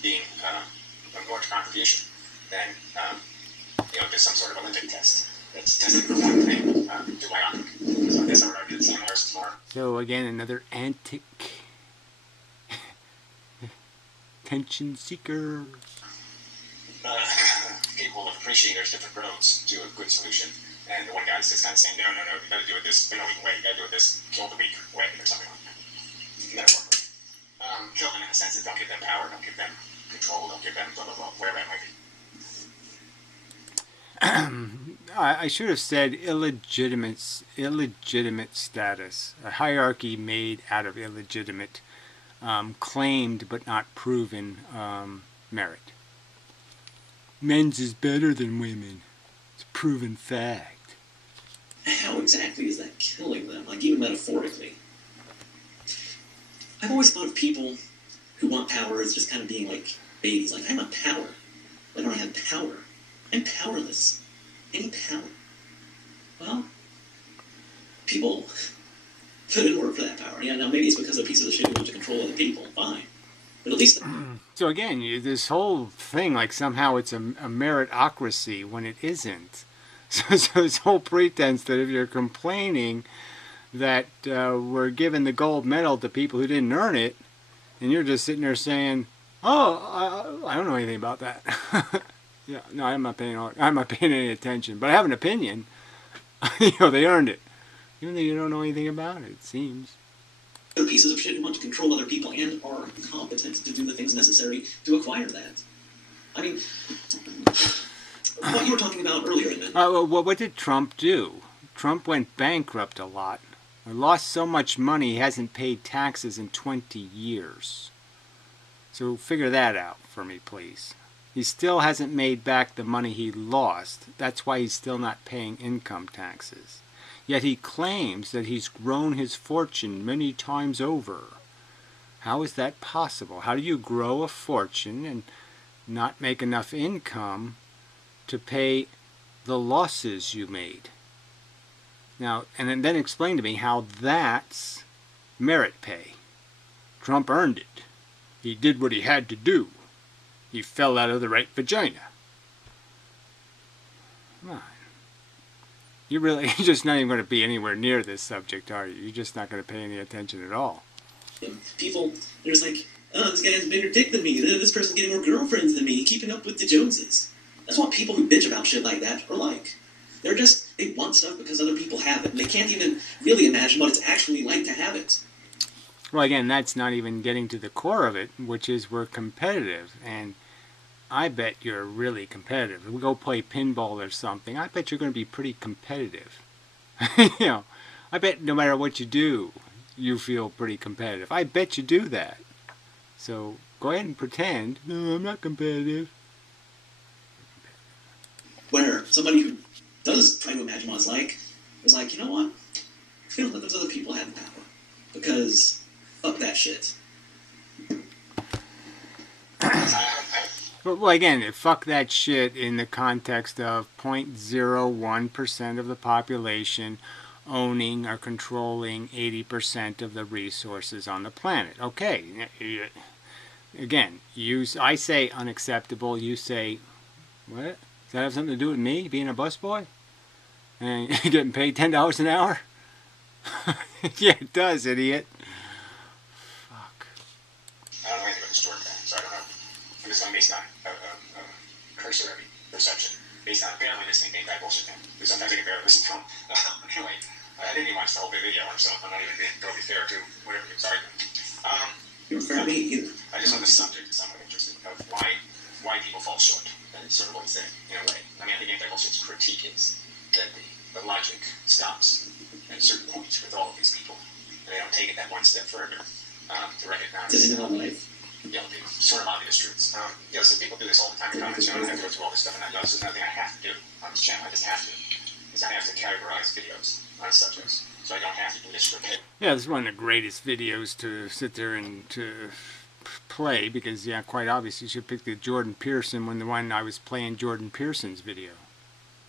being a large contribution, then there's some sort of Olympic test that's testing for one thing, do my So I guess I'm going to do the same hours tomorrow. So again, another antic attention seeker. People will appreciate there's different roads to a good solution. And the one guy is just kind of saying, no, you gotta do it this way, you gotta do it this kill the weak way, or something like that. Metaphorically. kill them in the sense that don't give them power, don't give them control, don't give them blah, blah, blah, wherever it might be. I should have said illegitimate status. A hierarchy made out of illegitimate, claimed but not proven merit. Men's is better than women. It's a proven fact. How exactly is that killing them? Like, even metaphorically. I've always thought of people who want power as just kind of being like babies. Like, I want power. Why don't I have power? I'm powerless. Any power? Well, people put in work for that power. Yeah, now maybe it's because they're pieces of shit who want to control other people. Fine. But at least... So again, this whole thing, like somehow it's a meritocracy when it isn't. So this whole pretense that if you're complaining that we're giving the gold medal to people who didn't earn it, and you're just sitting there saying, oh, I don't know anything about that. Yeah, no, I'm not paying any attention, but I have an opinion. You know, they earned it, even though you don't know anything about it. It seems. They're pieces of shit who want to control other people and are competent to do the things necessary to acquire that. I mean, what you were talking about earlier, Edmund. Well, what did Trump do? Trump went bankrupt a lot. He lost so much money he hasn't paid taxes in 20 years. So figure that out for me, please. He still hasn't made back the money he lost. That's why he's still not paying income taxes. Yet he claims that he's grown his fortune many times over. How is that possible? How do you grow a fortune and not make enough income to pay the losses you made? Now, and then explain to me how that's merit pay. Trump earned it. He did what he had to do. He fell out of the right vagina. Come on. You're just not even going to be anywhere near this subject, are you? You're just not going to pay any attention at all. People, they're just like, oh, this guy has a bigger dick than me. This person's getting more girlfriends than me. Keeping up with the Joneses. That's what people who bitch about shit like that are like. They want stuff because other people have it. And they can't even really imagine what it's actually like to have it. Well, again, that's not even getting to the core of it, which is we're competitive. And I bet you're really competitive. If we go play pinball or something, I bet you're going to be pretty competitive. You know, I bet no matter what you do, you feel pretty competitive. I bet you do that. So go ahead and pretend, no, I'm not competitive. Where somebody who does try to imagine what it's like is like, you know what? I don't let those other people have the power. Because fuck that shit. Well, again, fuck that shit in the context of 0.01% of the population owning or controlling 80% of the resources on the planet. Okay, again, I say unacceptable, you say, what? Does that have something to do with me being a busboy? And getting paid $10 an hour? Yeah, it does, idiot. Fuck. I don't know anything about the story, so I don't know. I'm just going based on cursory perception, based on apparently this thing being that bullshit thing. Because sometimes I can barely listen to them. Anyway, I didn't even watch the whole video, so I'm not even being totally fair to whatever you're sorry. You're fair to me either. I just on the subject is somewhat interesting of why people fall short. And it's sort of what he's saying, in a way. I mean, I think anti-bullshit's critique is that the logic stops at a certain point with all of these people. And they don't take it that one step further to recognize sort of obvious truths. So people do this all the time in comments. I don't have to go through all this stuff, and I know this is nothing I have to do on this channel. I just have to. Because I have to categorize videos on subjects. So I don't have to do this for pay. Yeah, this is one of the greatest videos to sit there and to play, because, yeah, quite obvious, you should pick the Jordan Peterson when the one I was playing Jordan Peterson's video.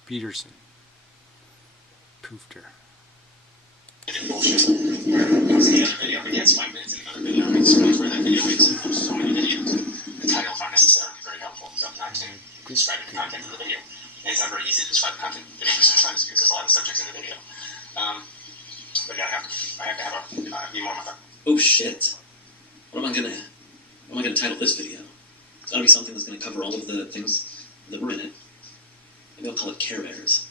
Peterson. Poofed her. Bullshit. Where was the other video? It gets 5 minutes in another video. It's where that video is. And there's so many videos. The titles aren't necessarily very helpful sometimes in describing the content of the video. And it's not very easy to describe the content of the video sometimes because there's a lot of subjects in the video. But yeah, I have to have be more methodical. Oh shit. What am I gonna title this video? It's gotta be something that's gonna cover all of the things that were in it. Maybe I'll call it Care Bears.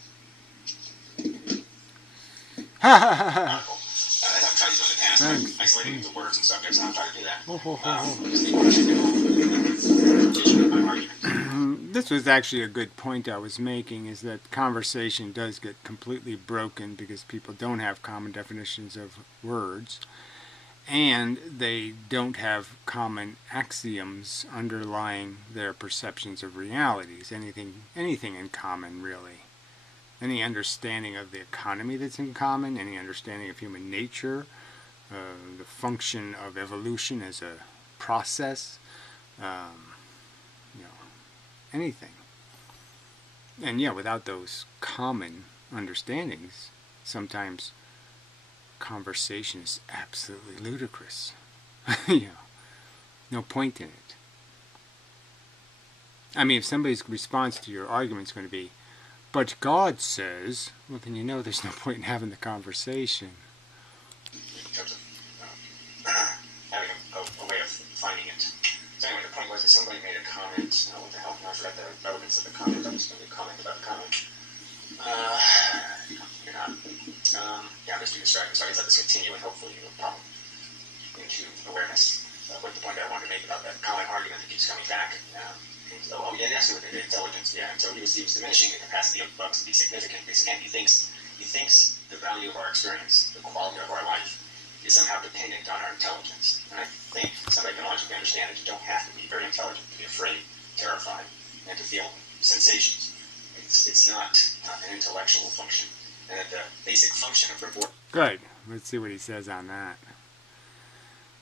I've tried to do it in the Thanks. Isolating the words and subjects, and I'll try to do that. This was actually a good point I was making, is that conversation does get completely broken because people don't have common definitions of words, and they don't have common axioms underlying their perceptions of realities. Anything in common, really. Any understanding of the economy that's in common, any understanding of human nature, the function of evolution as a process, anything. And yeah, without those common understandings, sometimes conversation is absolutely ludicrous. No point in it. I mean, if somebody's response to your argument is going to be, but God says, well, then you know there's no point in having the conversation. In terms of having a way of finding it. So anyway, the point was that somebody made a comment. What the hell? I forgot the relevance of the comment. I'm just going to comment about the comment. I'm just being distracted, so I guess I'll just continue and hopefully you'll pop into awareness of what the point I wanted to make about that common argument that keeps coming back. That's with the intelligence, yeah. And so he was diminishing the capacity of bugs to be significant. Because again, he thinks the value of our experience, the quality of our life, is somehow dependent on our intelligence. And I think somebody can logically understand that you don't have to be very intelligent to be afraid, terrified, and to feel sensations. It's not an intellectual function. And that the basic function of reward. Good. Let's see what he says on that.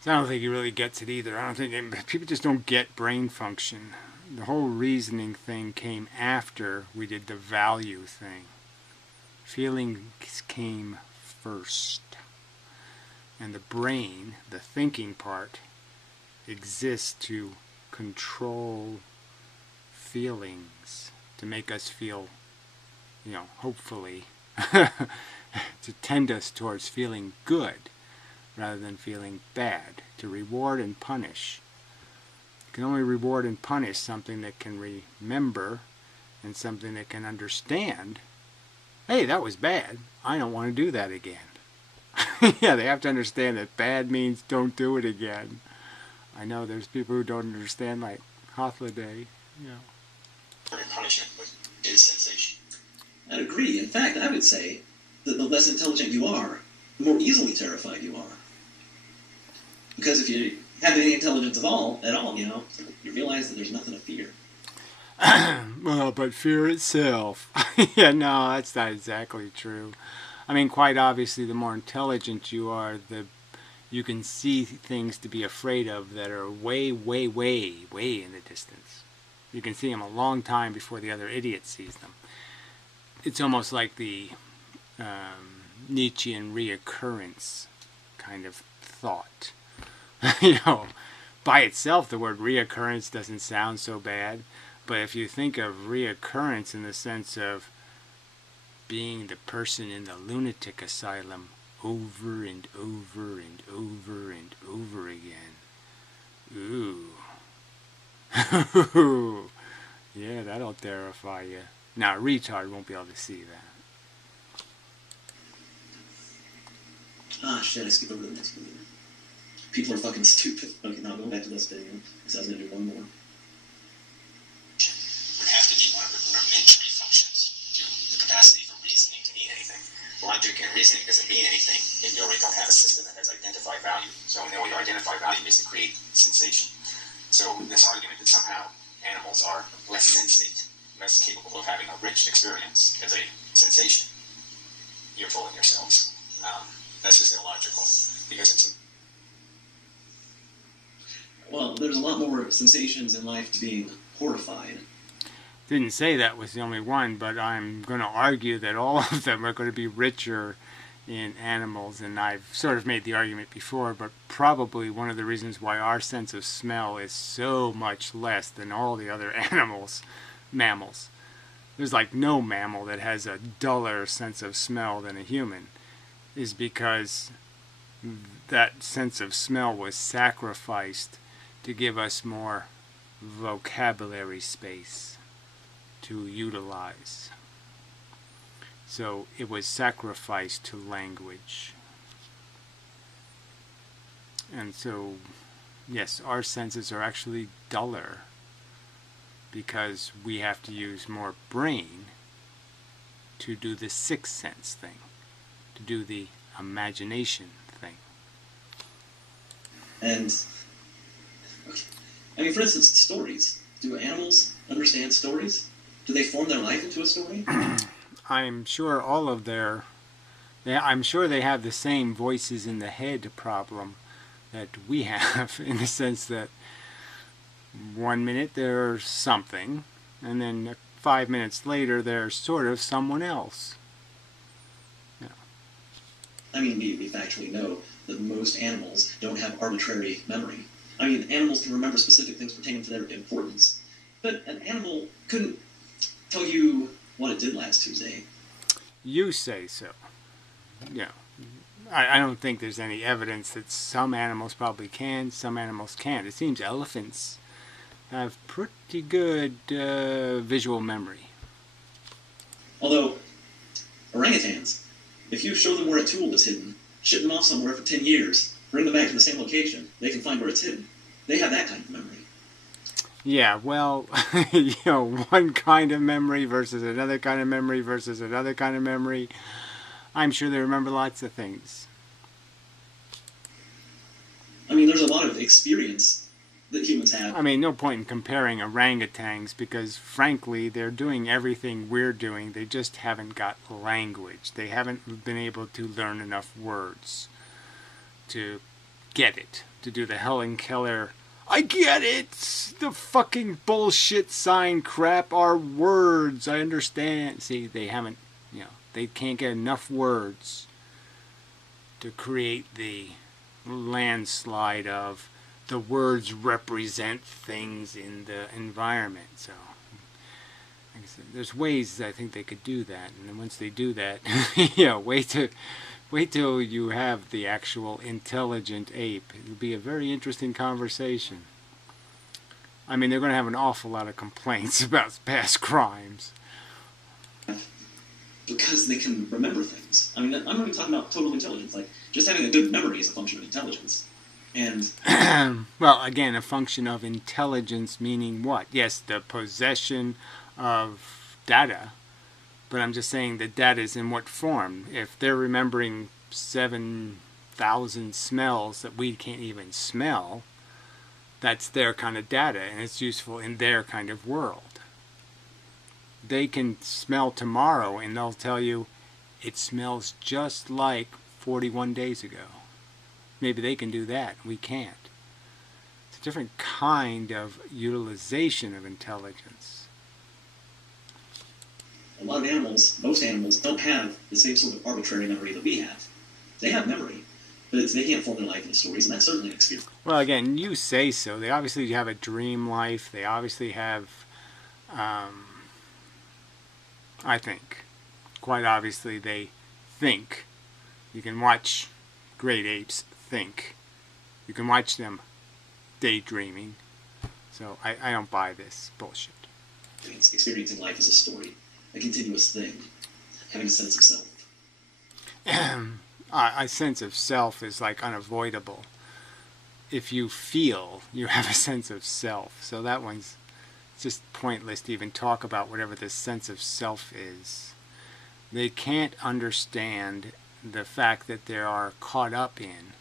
So I don't think he really gets it either. I don't think people just don't get brain function. The whole reasoning thing came after we did the value thing. Feelings came first. And the brain, the thinking part, exists to control feelings, to make us feel, hopefully, to tend us towards feeling good rather than feeling bad, to reward and punish. You can only reward and punish something that can remember and something that can understand. Hey, that was bad. I don't want to do that again. Yeah, they have to understand that bad means don't do it again. I know there's people who don't understand, like Holiday. Punishment is sensation. I'd agree. In fact, I would say that the less intelligent you are, the more easily terrified you are. Because if you have any intelligence at all, you realize that there's nothing to fear. Well, but fear itself. Yeah, no, that's not exactly true. I mean, quite obviously, the more intelligent you are, you can see things to be afraid of that are way, way, way, way in the distance. You can see them a long time before the other idiot sees them. It's almost like the Nietzschean reoccurrence kind of thought. By itself, the word reoccurrence doesn't sound so bad, but if you think of reoccurrence in the sense of being the person in the lunatic asylum over and over and over and over again. Ooh. Yeah, that'll terrify you. Now, a retard won't be able to see that. Shit, I skipped over the next video. People are fucking stupid. Okay, now going back to this video, because I was going to do one more. Would have to be one of the rudimentary functions to the capacity for reasoning to mean anything. Logic and reasoning doesn't mean anything if you already don't have a system that has identified value. So the way you identify value is to create sensation. So this argument that somehow animals are less sensate, less capable of having a rich experience as a sensation, you're fooling yourselves. That's just illogical because it's. Well, there's a lot more sensations in life to being horrified. Didn't say that was the only one, but I'm going to argue that all of them are going to be richer in animals, and I've sort of made the argument before, but probably one of the reasons why our sense of smell is so much less than all the other mammals. There's like no mammal that has a duller sense of smell than a human, is because that sense of smell was sacrificed to give us more vocabulary space to utilize. So it was sacrificed to language. And so, yes, our senses are actually duller because we have to use more brain to do the sixth sense thing, to do the imagination thing. And, okay. I mean, for instance, stories. Do animals understand stories? Do they form their life into a story? I'm sure all of I'm sure they have the same voices in the head problem that we have, in the sense that 1 minute they're something, and then 5 minutes later they're sort of someone else. Yeah. I mean, we factually know that most animals don't have arbitrary memory. I mean, animals can remember specific things pertaining to their importance. But an animal couldn't tell you what it did last Tuesday. You say so. Yeah. I don't think there's any evidence that some animals probably can, some animals can't. It seems elephants have pretty good visual memory. Although, orangutans, if you show them where a tool is hidden, ship them off somewhere for 10 years, bring them back to the same location, they can find where it's hidden. They have that kind of memory. Yeah, well, you know, one kind of memory versus another kind of memory versus another kind of memory. I'm sure they remember lots of things. I mean, there's a lot of experience that humans have. I mean, no point in comparing orangutans because, frankly, they're doing everything we're doing. They just haven't got language. They haven't been able to learn enough words to get it, to do the Helen Keller, I get it! The fucking bullshit sign crap are words. I understand. See, they haven't, you know, they can't get enough words to create the landslide of the words represent things in the environment. So, like I said, there's ways I think they could do that. And then once they do that, you know, wait till you have the actual intelligent ape. It'll be a very interesting conversation. I mean, they're going to have an awful lot of complaints about past crimes. Because they can remember things. I mean, I'm not even talking about total intelligence. Like, just having a good memory is a function of intelligence. And well, again, a function of intelligence meaning what? Yes, the possession of data. But I'm just saying that data is in what form? If they're remembering 7,000 smells that we can't even smell, that's their kind of data, and it's useful in their kind of world. They can smell tomorrow, and they'll tell you it smells just like 41 days ago. Maybe they can do that. We can't. It's a different kind of utilization of intelligence. a lot of animals, most animals, don't have the same sort of arbitrary memory that we have. They have memory, but they can't form their life into stories, and that's certainly an experience. Well, again, you say so. They obviously have a dream life. They obviously have, I think, quite obviously they think. You can watch great apes think. You can watch them daydreaming. So I don't buy this bullshit. Experiencing life as a story, a continuous thing, having a sense of self. A sense of self is like unavoidable. If you feel, you have a sense of self. So that one's just pointless to even talk about whatever this sense of self is. They can't understand the fact that they are caught up in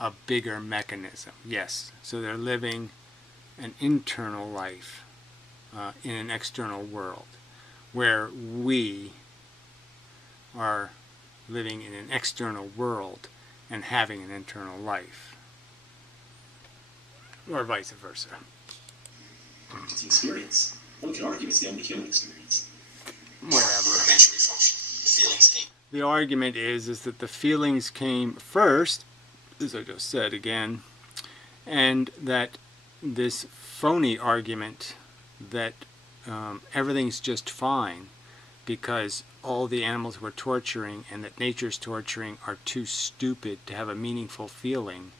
a bigger mechanism. Yes, so they're living an internal life in an external world, where we are living in an external world and having an internal life, or vice versa. It's the experience. One could argue it's the only human experience. Whatever. Rudimentary function. The feelings came. The argument is that the feelings came first, as I just said again, and that this phony argument that everything's just fine because all the animals we're torturing and that nature's torturing are too stupid to have a meaningful feeling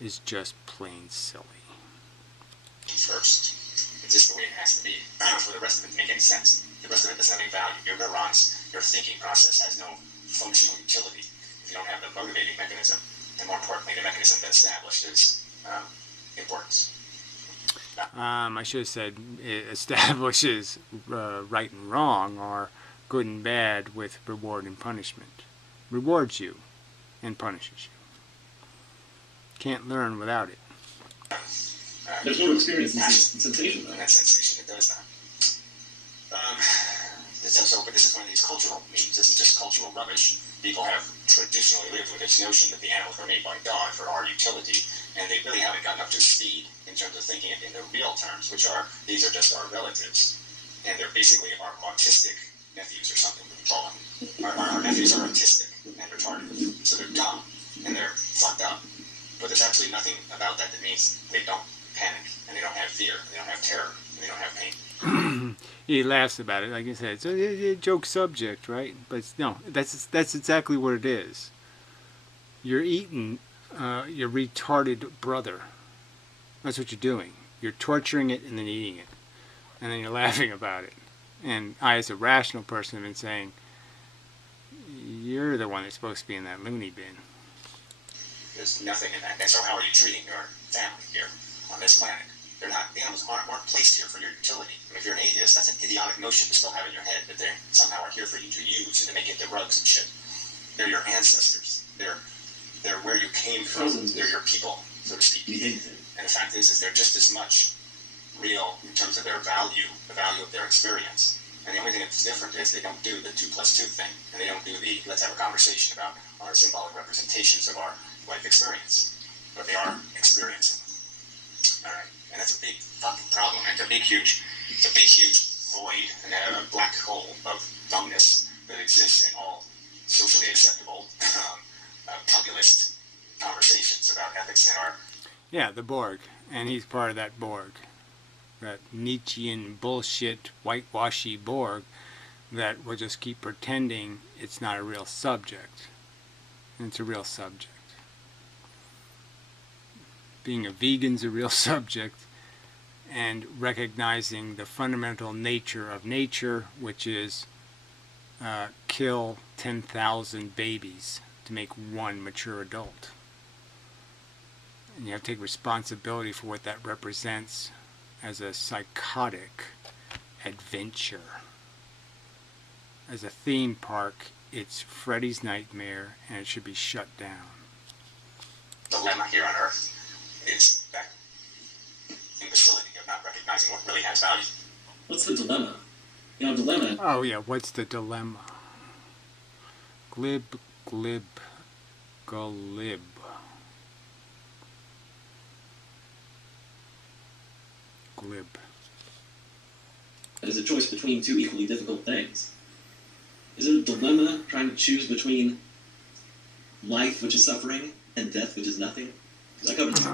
is just plain silly. First. It's just the way it has to be for the rest of it to make any sense. The rest of it doesn't have any value. Your neurons, your thinking process has no functional utility if you don't have the motivating mechanism. and more importantly, the mechanism that established its importance. I should have said it establishes right and wrong, or good and bad, with reward and punishment. Rewards you and punishes you. Can't learn without it. There's no experience in sensation, though. And that sensation, it does that. But this is one of these cultural memes. This is just cultural rubbish. People have traditionally lived with this notion that the animals were made by God for our utility, and they really haven't gotten up to speed in terms of thinking it in the real terms, which are, these are just our relatives, and they're basically our autistic nephews or something, we call them. Our nephews are autistic and retarded, so they're dumb, and they're fucked up. But there's absolutely nothing about that that means they don't panic, and they don't have fear, and they don't have terror, and they don't have pain. He laughs about it, like I said. It's a joke subject, right? But no, that's exactly what it is. You're eating your retarded brother. That's what you're doing. You're torturing it and then eating it. And then you're laughing about it. And I, as a rational person, have been saying, you're the one that's supposed to be in that loony bin. There's nothing in that. And so how are you treating your family here on this planet? The animals aren't placed here for your utility. I mean, if you're an atheist, that's an idiotic notion to still have in your head, that they somehow are here for you to use and to make into rugs and shit. They're your ancestors. They're where you came from. They're your people, so to speak. And the fact is they're just as much real in terms of their value, the value of their experience. And the only thing that's different is they don't do the 2 + 2 thing, and they don't do the let's have a conversation about our symbolic representations of our life experience. But they are experiencing. All right. And that's a big fucking problem. It's a big, huge void and a black hole of dumbness that exists in all socially acceptable populist conversations about ethics and art. Yeah, the Borg. And he's part of that Borg. That Nietzschean bullshit, whitewashy Borg that will just keep pretending it's not a real subject. And it's a real subject. Being a vegan's a real subject, and recognizing the fundamental nature of nature, which is kill 10,000 babies to make one mature adult. And you have to take responsibility for what that represents as a psychotic adventure. As a theme park, it's Freddy's Nightmare, and it should be shut down. Dilemma here on Earth is that imbecility of not recognizing what really has value. What's the dilemma? You know, dilemma. Oh yeah, what's the dilemma? Glib, glib, glib. Glib. It is a choice between 2 equally difficult things. Is it a dilemma trying to choose between life, which is suffering, and death, which is nothing?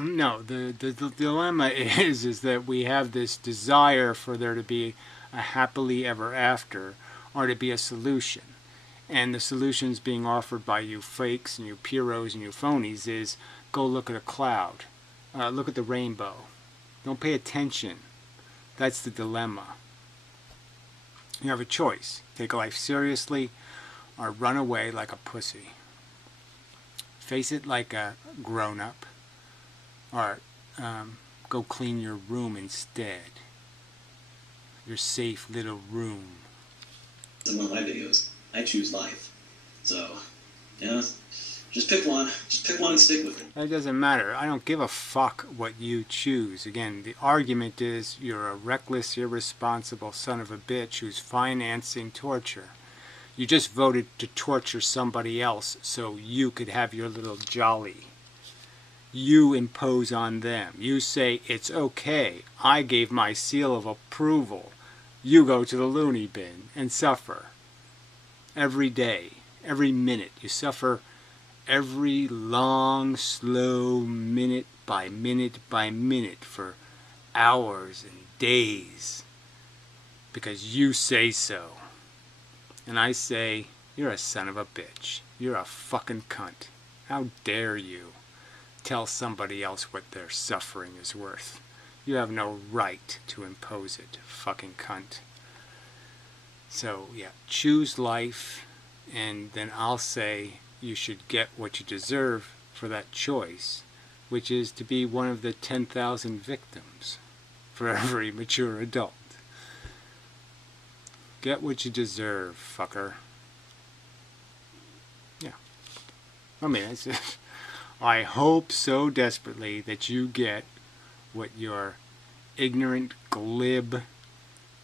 No, the dilemma is that we have this desire for there to be a happily ever after, or to be a solution. And the solutions being offered by you fakes and you Pierots and you phonies is go look at a cloud. Look at the rainbow. Don't pay attention. That's the dilemma. You have a choice. Take life seriously or run away like a pussy. Face it like a grown-up. Or go clean your room instead. Your safe little room. In one of my videos, I choose life. So, yeah, just pick one. Just pick one and stick with it. That doesn't matter. I don't give a fuck what you choose. Again, the argument is you're a reckless, irresponsible son of a bitch who's financing torture. You just voted to torture somebody else so you could have your little jolly. You impose on them. You say, it's okay. I gave my seal of approval. You go to the loony bin and suffer. Every day, every minute. You suffer every long, slow minute by minute by minute for hours and days. Because you say so. And I say, you're a son of a bitch. You're a fucking cunt. How dare you tell somebody else what their suffering is worth. You have no right to impose it, fucking cunt. So, yeah, choose life, and then I'll say you should get what you deserve for that choice, which is to be one of the 10,000 victims for every mature adult. Get what you deserve, fucker. Yeah. I mean, I hope so desperately that you get what your ignorant, glib,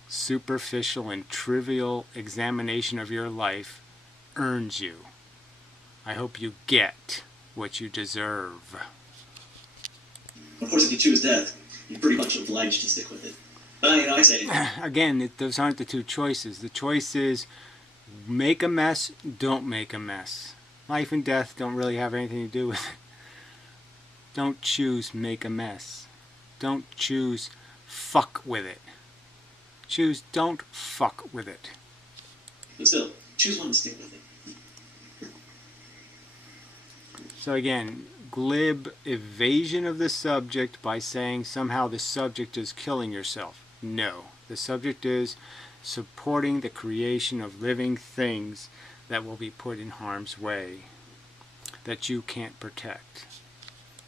superficial, and trivial examination of your life earns you. I hope you get what you deserve. Of course, if you choose death, you're pretty much obliged to stick with it. But I say... Again, those aren't the two choices. The choice is make a mess, don't make a mess. Life and death don't really have anything to do with it. Don't choose make a mess. Don't choose fuck with it. Choose don't fuck with it. But still, choose one and stick with it. So again, glib evasion of the subject by saying somehow the subject is killing yourself. No. The subject is supporting the creation of living things that will be put in harm's way, that you can't protect.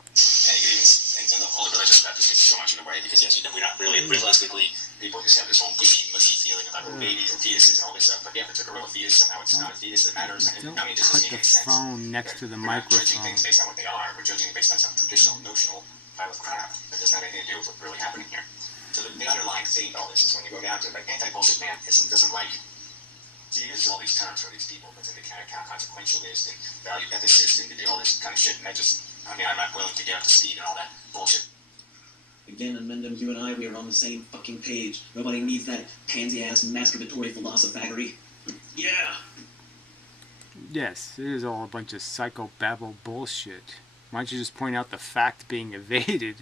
And the whole religious stuff just gets so much in the way because, yes, we're not really, realistically, people just have this whole mushy feeling about babies and fetuses and all this stuff, but yeah, if it's a gorilla fetus, somehow it's not a fetus that matters. And Don't I mean, it just put doesn't the make sense. phone next to the We're not judging microphone. things based on what they are. We're judging it based on some traditional, notional pile of crap that doesn't have anything to do with what's really happening here. So the underlying theme of all this is when you go down to like anti-bullshit manism doesn't like to use all these terms for these people, but then they kind of count consequentialist and value ethicist and to do all this kind of shit, and I'm not willing to get up to speed and all that bullshit. Again, Amendum, you and I, we are on the same fucking page. Nobody needs that pansy-ass masturbatory philosophaggery. Yeah! Yes, it is all a bunch of psychobabble bullshit. Why don't you just point out the fact being evaded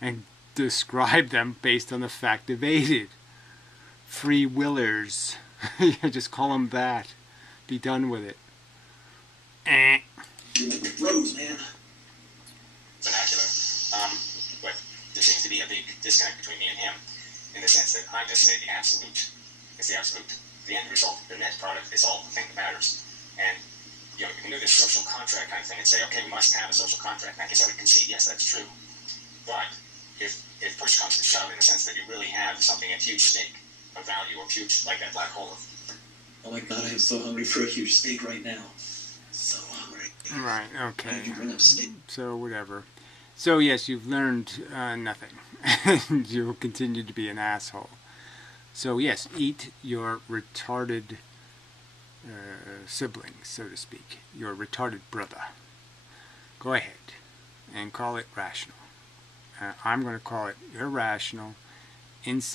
and describe them based on the fact evaded? Free willers. Just call them that. Be done with it. You're like the bros, man. Vernacular. But there seems to be a big disconnect between me and him in the sense that I just say the absolute is the absolute. The end result, the net product is all the thing that matters. And you can do this social contract kind of thing and say, okay, we must have a social contract. And I guess I would concede, yes, that's true. But if push comes to shove, in the sense that you really have something at huge stake, a value of huge, like that black hole. Oh my god, I am so hungry for a huge steak right now. So hungry. Right, okay. Why did you bring up steak? So, whatever. So, yes, you've learned nothing. And you'll continue to be an asshole. So, yes, eat your retarded sibling, so to speak. Your retarded brother. Go ahead and call it rational. I'm going to call it irrational, insane.